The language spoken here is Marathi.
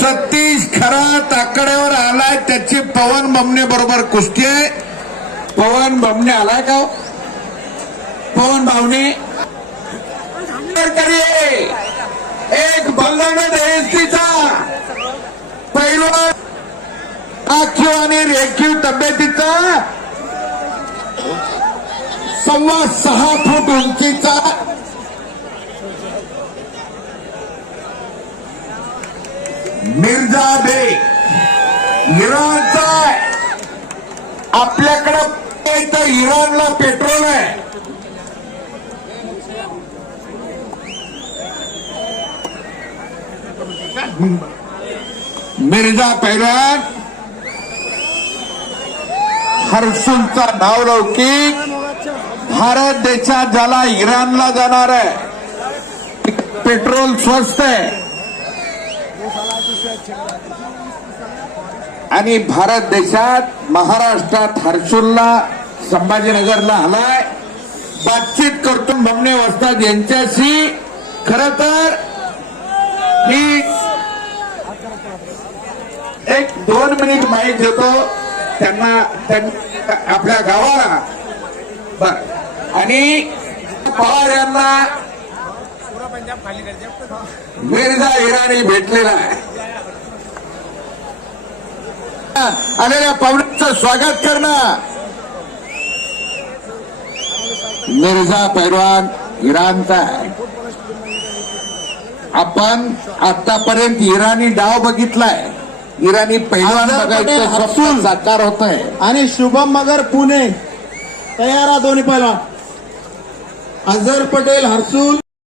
सतीश खरा आकड्यावर आलाय त्याची पवन बमने बरोबर कुस्ती आहे. पवन बमने आलाय का हो? पवन भावने. एक बल्लानं एसटीचा पैलवान आखीव आणि रेखीव तब्येतीचा. सव्वा सहा फूट उंचीचा. मिर्झा बे इराणचा आहे. आपल्याकडं तर इराणला पेट्रोल आहे मिर्झा पैलवान हर्सूलचा नाव लौकिक भारत देशात ज्याला इराणला जाणार आहे पेट्रोल स्वस्त आहे आणि भारत देशात महाराष्ट्रात हर्सुलला संभाजीनगरला आलाय. बातचीत करतो बमणे वस्ताद यांच्याशी. खर तर मी एक दोन मिनिट माहीत देतो. त्यांना त्यां- आपल्या गावाला. बर. आणि पवार यांना मिर्झा इराणी भेटलेला आहे. आलेल्या पाहुण्यांचं स्वागत करणं. मिर्झा पैलवान इराणचा आहे. आपण आतापर्यंत इराणी डाव बघितलाय. इराणी हर्सुल. साकार होत आहे आणि शुभम मगर पुणे. तयार दोन्ही पहिला अझर पटेल हर्सुल.